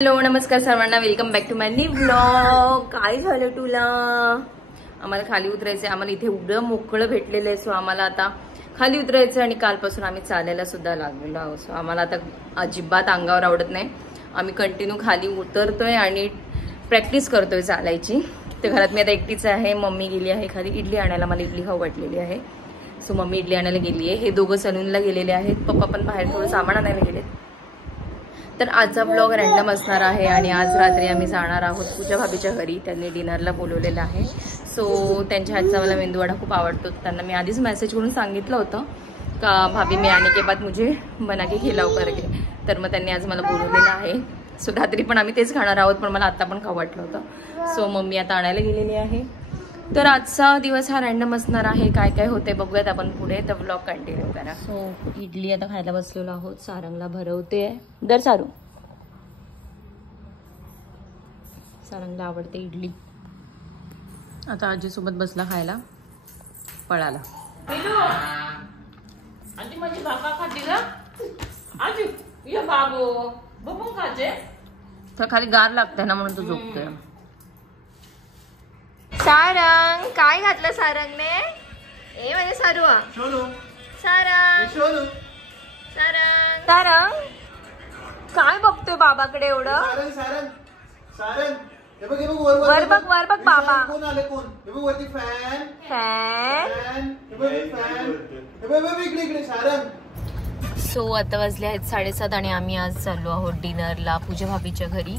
Hello नमस्कार सर्वांना, welcome back to my new vlog. काय झालं तुला? आम्हाला खाली उतरायचं, आम्हाला इथे उघडं मोकळं भेटलेलं आहे. सो आम्हाला आता खाली उतरायचं आणि कालपासून आम्ही चालायला सुद्धा लागलेलो आहोत. सो आम्हाला आता अजिबात अंगावर आवडत नाही. आम्ही कंटिन्यू खाली उतरतोय आणि प्रॅक्टिस करतोय चालायची. तर घरात मी आता एकटीच आहे. मम्मी गेली आहे खाली इडली आणायला, मला इडली खाऊ वाटलेली आहे. सो मम्मी इडली आणायला गेली आहे. हे दोघं सलूनला गेलेले आहेत, पप्पा पण बाहेर थोडं सामान आणायला गेलेत. तर आजचा ब्लॉग रँडम असणार आहे आणि आज रात्री आम्ही जाणार आहोत पूजा भाभीच्या घरी. त्यांनी डिनरला बोलवलेलं आहे. सो त्यांच्या हातचा मला मेंदूवडा खूप आवडतो. त्यांना मी आधीच मेसेज करून सांगितलं होतं का भाभी मी आने के बाद मुझे बना के खिलाओ करके. तर मग त्यांनी आज मला बोलवलेलं आहे. सो रात्री पण आम्ही तेच खाणार आहोत, पण मला आता पण खाऊ वाटलं होतं. सो मम्मी आता आणायला गेलेली आहे. तर आजचा दिवस हा रँडम असणार आहे. काय काय होते बघूयात आपण पुढे. तर ब्लॉग कंटिन्यू करा. सो इडली आता खायला बसलेलो आहोत. सारंगला भरवते. दर सारू, सारंगला आवडते इडली. आता आजीसोबत बसला खायला, पळाला. आजी माझी भाका खाती का? आजी ये बाबू बघून खाते. तर खाली गार लागते ना म्हणून तो झोपतोय. सारंग काय घातलं सारंगने? ए म्हणजे सारू सारंग सारंग सारंग काय बघतोय बाबाकडे एवढं? वर बघ वर बघ बाबा. फॅन. सो आता वाजले आहेत 7:30 आणि आम्ही आज चाललो आहोत डिनरला पूजा भाभीच्या घरी.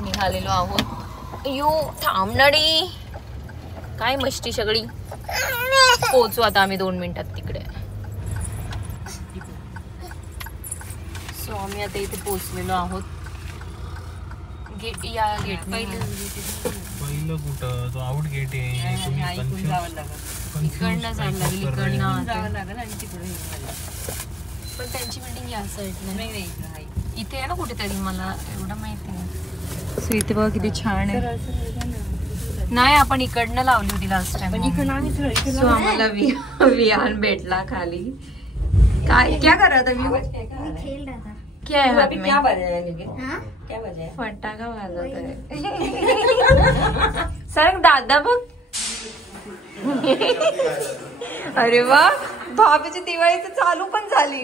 निघालेलो आहोत. यो थांबणारी काय मस्ती सगळी. पोहोचू आता आम्ही 2 मिनिटात तिकडे. सो आम्ही आता इथे पोहोचलेलो आहोत. गेट या गेट पहिलं कुठं तो आउट गेट आहे. इकडनं जावं लागेल आणि तिकडे पण त्यांची बिल्डिंग या साईडला नाही. इथे आहे ना कुठेतरी, मला एवढं माहिती नाही. सो इथे बघा किती छान आहे. नाही आपण इकडनं लावली होती लास्ट टाइम. सो आम्हाला विहान भेटला खाली. काय क्या कर रहा था? क्या है हाथ में? फटाका वाजवत आहे. सर दादा बघ. अरे वा, भाभीची दिवाळी तर चालू पण झाली.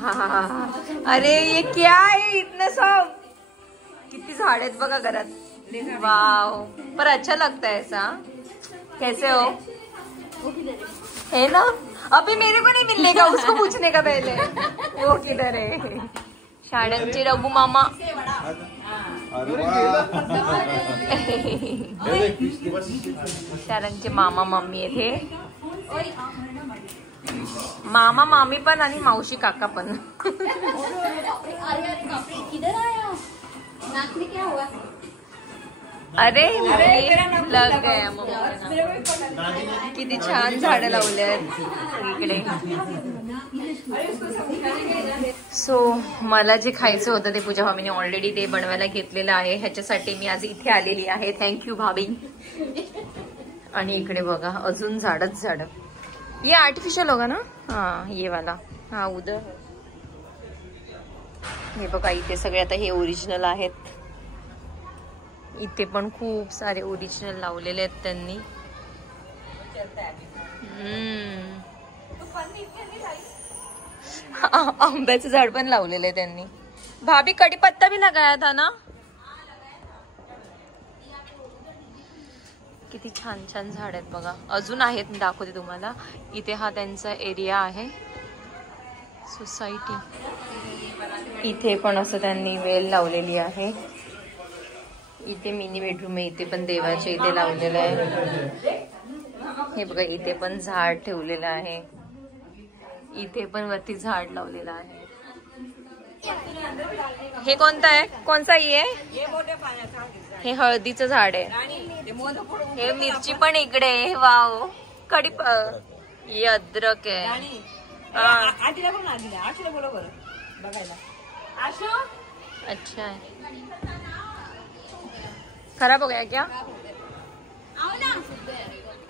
हा अरे ये क्या है इतना सब? किती झाड आहेत बघा घरात. वाओ, पर अच्छा लगता है ऐसा. कैसे हो? है ना? अभी मेरे को नहीं मिलने का, उसको पूछने का पहले. वो किधर है? शाळेंचे रघु मामा. शाळेंचे मामा मम्मी येथे. मामा मामी पण आणि मावशी काका पण. अरे लग गया मम्मी. किती छान झाडं लावले आहेत इकडे. सो मला जे खायचं होतं ते पूजा भाभीने ऑलरेडी ते बनवायला घेतलेलं आहे. ह्याच्यासाठी मी आज इथे आलेली आहे. थँक्यू भाभी. आणि इकडे बघा अजून झाडच झाड. ये आर्टिफिशियल होगा ना? हा ये वाला. हा उधर. हे बघा इथे सगळे आता हे ओरिजिनल आहेत. इथे पण खूप सारे ओरिजिनल लावलेले आहेत त्यांनी. आंब्याचं झाड पण लावलेलं आहे त्यांनी. भाभी कढीपत्ता भी लगाया था ना? किती छान छान झाड आहेत बघा. अजून आहेत, मी दाखवते तुम्हाला. इथे हा त्यांचा एरिया आहे, सोसायटी. इथे पण असं त्यांनी वेल लावलेली आहे. इथे मिनी बेडरूम आहे. इथे पण देवाच्या इथे लावलेलं आहे. हे बघा इथे पण झाड ठेवलेलं आहे. इथे पण वरती झाड लावलेलं आहे. हे कोणतं आहे? कोणचा आहे? हे हळदीचं झाड आहे. हे मिरची पण इकडे आहे. वाव. कढी हे अद्रक आहे. अच्छा है. खराब हो गया क्या?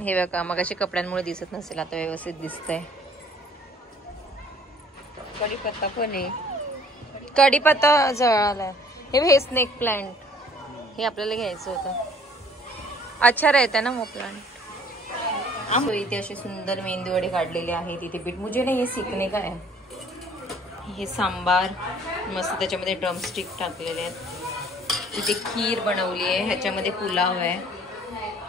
हे बघा मगाशी कपड्यांमुळे दिसत नसेल, आता व्यवस्थित दिसतंय. कढीपत्ता पण आहे. कढीपत्ता जळालाय. हे स्नेक प्लांट हे आपल्याला घ्यायचं होतं. अच्छा रहता ना वो प्लांट. इथे असे सुंदर मेंदू वडे काढलेले आहेत. इथे बीट मुझे नाही हे सीखने का आहे. हे सांबार मस्त त्याच्यामध्ये ड्रमस्टिक टाकलेले आहेत. इथे खीर बनवली आहे. ह्याच्यामध्ये पुलाव आहे.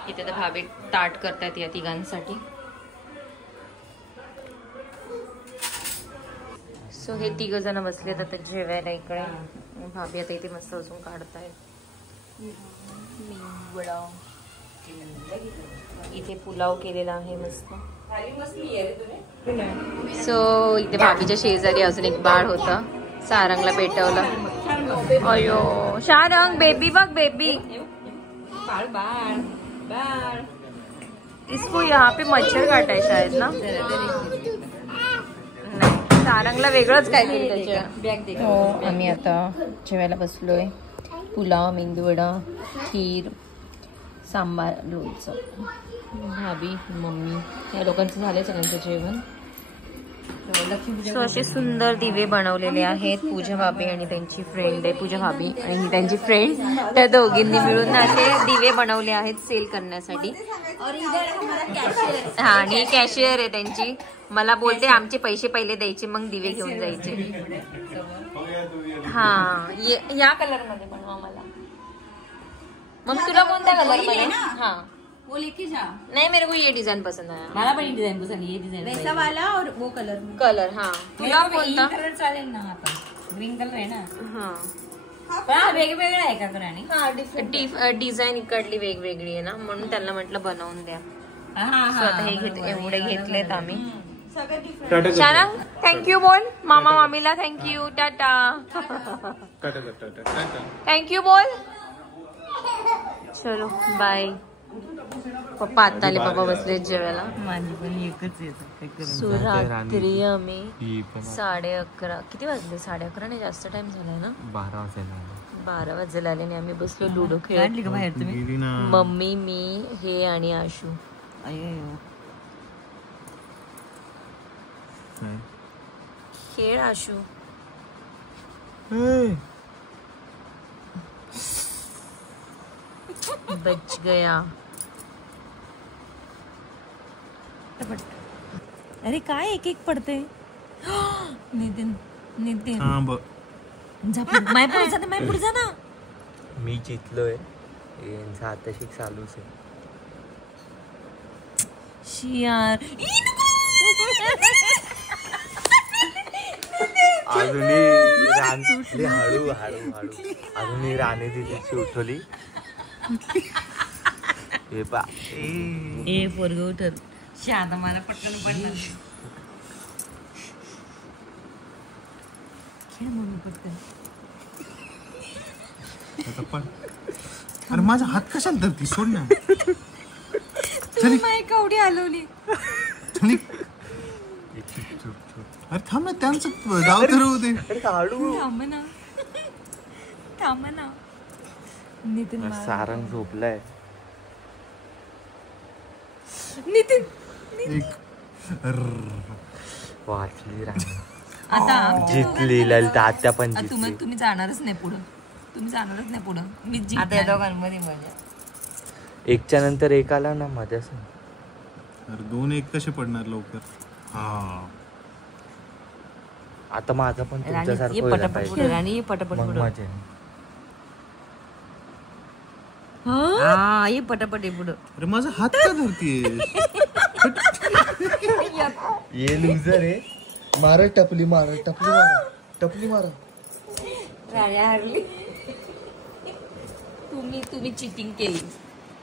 इथे तर भाभी ताट करतात या तिघांसाठी. सो हे तिघ जण बसलेत आता जेवायला इकडे. भाभी आता इथे मस्त अजून काढतायत. इथे पुलाव केलेला आहे मस्त. सो इथे भाभीच्या शेजारी अजून एक बाळ होतं. सारंगला पेटवलं. अयो शारंग बेबी बघ बेबी. इसको यहाँ पे मच्छर काटा है शायद ना. सारंगला वेगळंच काय तरी त्याच्या. हो आम्ही आता जेवायला बसलोय. पुलाव, मेंदूवडा, खीर, सांबार, लोणचं. भाभी मम्मी या लोकांचं झालंय सगळ्यांचं जेवण. सो असे सुंदर दिवे बनवलेले आहेत. पूजा भाभी आणि त्यांची फ्रेंड आहे. पूजा भाभी आणि त्यांची फ्रेंड त्या दोघींनी मिळून असे दिवे बनवले आहेत सेल करण्यासाठी. हा आणि कॅशियर आहे त्यांची. मला बोलते आमचे पैसे पहिले द्यायचे मग दिवे घेऊन जायचे. हा या कलर मध्ये बनवा मला. मग तुला कोणत्या कलर मध्ये. हाँ वो लेके जा. नहीं मेरे को ये डिजाइन पसंद आया. मला पण ये डिजाइन पसंद. ये डिजाइन वैसा वाला और वो कलर हाँ तुला कोणता कलर चालेल ना. आता ग्रीन कलर आहे ना. हाँ पण वेगवेगळा आहे का राणी. हा डिझाईन इकडली वेगवेगळी आहे ना म्हणून त्यांना म्हटलं बनवून द्या. स्वतः हे एवढे घेतलेत आम्ही. शारंग थँक्यू बोल मामा मामीला. थँक्यू टाटा. थँक्यू बोल. चलो बाय. पप्पा आता आले. पप्पा बसले जेवायला. माझी पण एकच येत. रात्री आम्ही 11:30 किती वाजले. 11:30 नाही जास्त टाइम झालाय ना. 12 वाजले आले आणि आम्ही बसलो लुडो खेळली का बाहेर तुम्ही. मम्मी मी हे आणि आशू. खेळ आशू. बच गया. अरे काय एक एक पडते. नितीन नितीन माय पुढे जा ना. मी जितलोय. यांचा आताशी चालूच आहे. शियार अजूनही हळू हळू हळू अजूनही राणी दिदीची उठवली. हे पा ए पोरग उठत. आता मला पटकन पडणार. खेळ मम्मी पटकन. अरे माझा हात कशाला धरती. सोड ना. माय कवडी हलवली. अरे थांब ना त्यांचं गाव ठरवू दे. थांब ना. नितीन सारंग झोपलाय. नितीन वाचली राणी. आता जितली ललिता आत्या पण जितली. तुम्ही जाणारच नाही पुढं. तुम्ही जाणारच नाही पुढं. मी आता या दोघांमध्ये मजा. एकच्या नंतर एक आला ना मध्येच. अरे 2-1 कसे पडणार लवकर. हा आता माझा पण तुमच्यासारखं पटापट पुढे. राणी पटापट पुढे. मजा हा ये पटापट पुढं. अरे माझा हात का धरतीये. ये लूजर आहे. मारा टपली मारा टपली मारा टपली मारा. राणी हरली. तुम्ही चिटिंग केली.